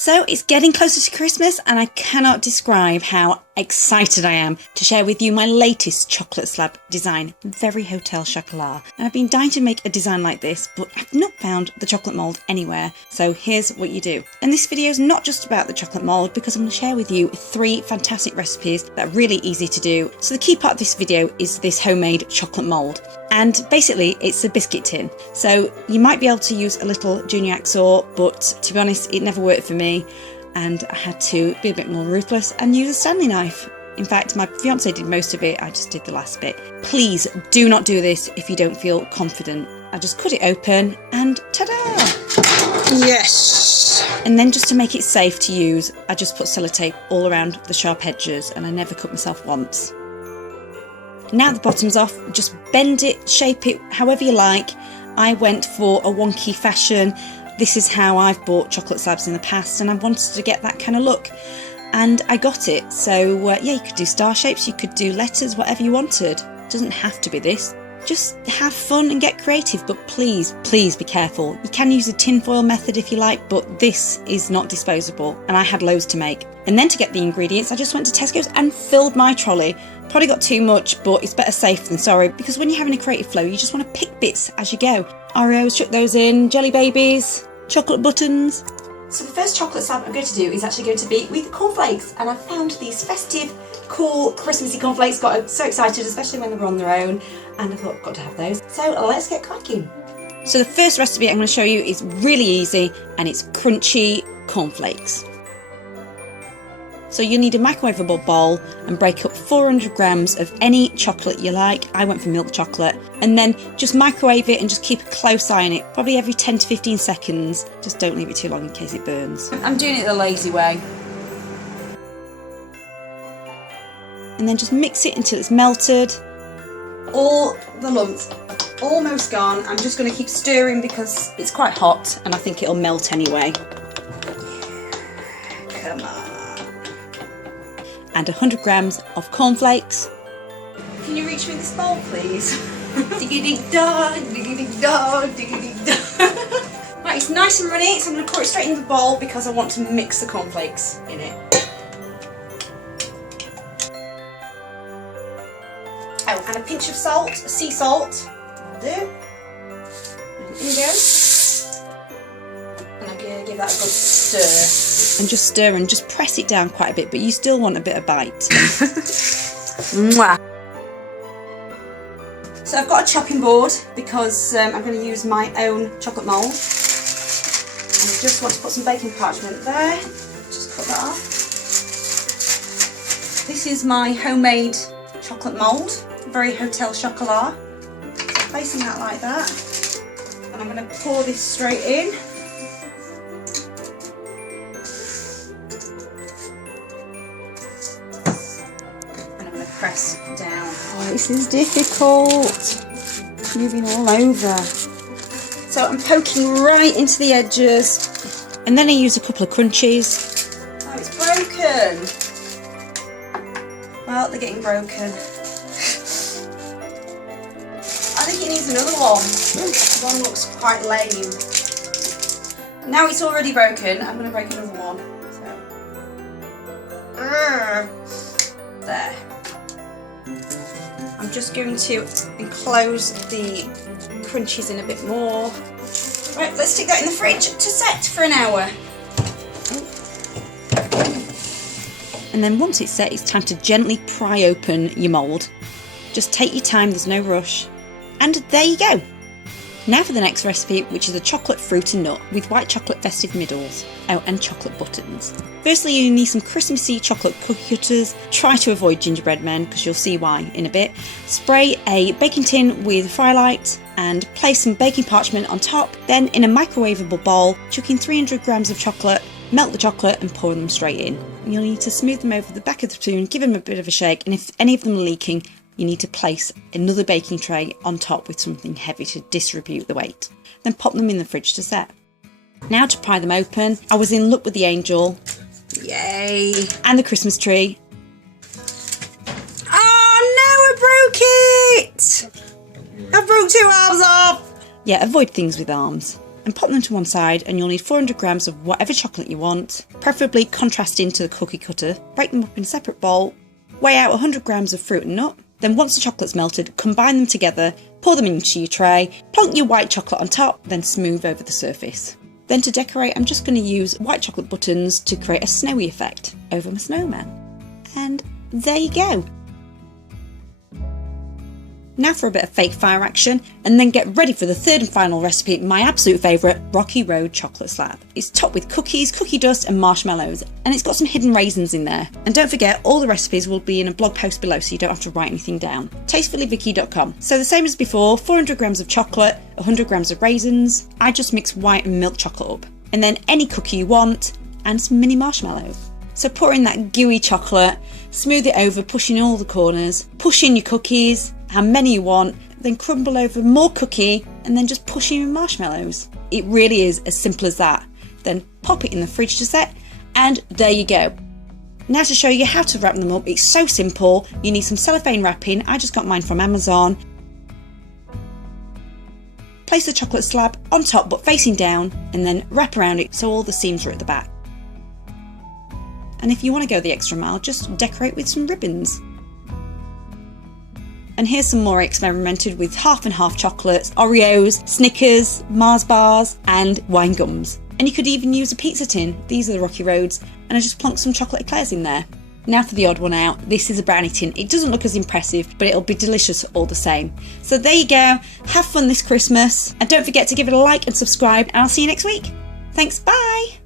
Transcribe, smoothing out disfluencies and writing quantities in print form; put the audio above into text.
So it's getting closer to Christmas and I cannot describe how excited I am to share with you my latest chocolate slab design, Very Hotel Chocolat. And I've been dying to make a design like this, but I've not found the chocolate mould anywhere. So here's what you do. And this video is not just about the chocolate mould, because I'm going to share with you 3 fantastic recipes that are really easy to do. So the key part of this video is this homemade chocolate mould. And basically it's a biscuit tin. So you might be able to use a little junior hacksaw, but to be honest, it never worked for me. And I had to be a bit more ruthless and use a Stanley knife. In fact, my fiance did most of it, I just did the last bit. Please do not do this if you don't feel confident. I just cut it open and ta-da! Yes! And then just to make it safe to use, I just put sellotape all around the sharp edges and I never cut myself once. Now the bottom's off, just bend it, shape it however you like. I went for a wonky fashion. This is how I've bought chocolate slabs in the past and I wanted to get that kind of look. And I got it. So yeah, you could do star shapes, you could do letters, whatever you wanted. It doesn't have to be this. Just have fun and get creative, but please, please be careful. You can use a tinfoil method if you like, but this is not disposable and I had loads to make. And then to get the ingredients, I just went to Tesco's and filled my trolley. Probably got too much, but it's better safe than sorry, because when you're having a creative flow, you just want to pick bits as you go. Oreos, chuck those in, jelly babies, chocolate buttons. So the first chocolate slab I'm going to do is actually going to be with cornflakes, and I found these festive, cool, Christmassy cornflakes. Got so excited, especially when they were on their own, and I thought I've got to have those. So let's get cracking. So the first recipe I'm going to show you is really easy, and it's crunchy cornflakes. So you'll need a microwavable bowl and break up 400 grams of any chocolate you like. I went for milk chocolate, and then just microwave it and just keep a close eye on it, probably every 10 to 15 seconds. Just don't leave it too long in case it burns. I'm doing it the lazy way. And then just mix it until it's melted. All the lumps are almost gone. I'm just going to keep stirring because it's quite hot and I think it'll melt anyway. Come on. And 100 grams of cornflakes. Can you reach me this bowl, please? Diggy-dig-da, diggy-dig-da, diggy-dig-da. Right, it's nice and runny, so I'm going to pour it straight in the bowl because I want to mix the cornflakes in it. Oh, and a pinch of salt, sea salt. That'll do. And in goes. And I'm going to give that a good stir. And just stir and just press it down quite a bit, but you still want a bit of bite. Mwah. So I've got a chopping board because I'm going to use my own chocolate mould. And I just want to put some baking parchment there. Just cut that off. This is my homemade chocolate mould, Very Hotel Chocolat. So placing that like that. And I'm going to pour this straight in. Press down. Oh, this is difficult. Moving all over. So I'm poking right into the edges, and then I use a couple of crunchies. Oh, it's broken. Well, they're getting broken. I think it needs another one. One looks quite lame. Now it's already broken. I'm going to break another one. So. There. I'm just going to enclose the crunchies in a bit more. Right, let's stick that in the fridge to set for an hour. And then once it's set, it's time to gently pry open your mould. Just take your time, there's no rush. And there you go. Now for the next recipe, which is a chocolate fruit and nut with white chocolate festive middles. Oh, and chocolate buttons. Firstly, you need some Christmassy chocolate cookie cutters. Try to avoid gingerbread men because you'll see why in a bit. Spray a baking tin with Frylight and place some baking parchment on top. Then in a microwavable bowl, chuck in 300 grams of chocolate, melt the chocolate and pour them straight in. You'll need to smooth them over the back of the spoon, give them a bit of a shake, and if any of them are leaking, you need to place another baking tray on top with something heavy to distribute the weight. Then pop them in the fridge to set. Now to pry them open, I was in luck with the angel. Yay! And the Christmas tree. Oh no, I broke it! I broke 2 arms off! Yeah, avoid things with arms. and pop them to one side, and you'll need 400 grams of whatever chocolate you want, preferably contrasting to the cookie cutter. Break them up in a separate bowl, weigh out 100 grams of fruit and nut, then once the chocolate's melted, combine them together, pour them into your tray, plonk your white chocolate on top, then smooth over the surface. Then to decorate, I'm just going to use white chocolate buttons to create a snowy effect over my snowman. And there you go. Now for a bit of fake fire action, and then get ready for the third and final recipe, my absolute favourite, Rocky Road chocolate slab. It's topped with cookies, cookie dust and marshmallows, and it's got some hidden raisins in there. And don't forget, all the recipes will be in a blog post below, so you don't have to write anything down. Tastefullyvikkie.com. So the same as before, 400 grams of chocolate, 100 grams of raisins. I just mix white and milk chocolate up, and then any cookie you want, and some mini marshmallows. So pour in that gooey chocolate, smooth it over, push in all the corners, push in your cookies, how many you want, then crumble over more cookie, and then just push in your marshmallows. It really is as simple as that. Then pop it in the fridge to set, and there you go. Now to show you how to wrap them up, it's so simple. You need some cellophane wrapping. I just got mine from Amazon. Place the chocolate slab on top but facing down, and then wrap around it so all the seams are at the back. And if you want to go the extra mile, just decorate with some ribbons. And here's some more I experimented with half and half chocolates, Oreos, Snickers, Mars bars and wine gums. And you could even use a pizza tin. These are the Rocky Roads, and I just plonked some chocolate eclairs in there. Now for the odd one out, this is a brownie tin. It doesn't look as impressive, but it'll be delicious all the same. So there you go, have fun this Christmas, and don't forget to give it a like and subscribe, and I'll see you next week. Thanks, bye!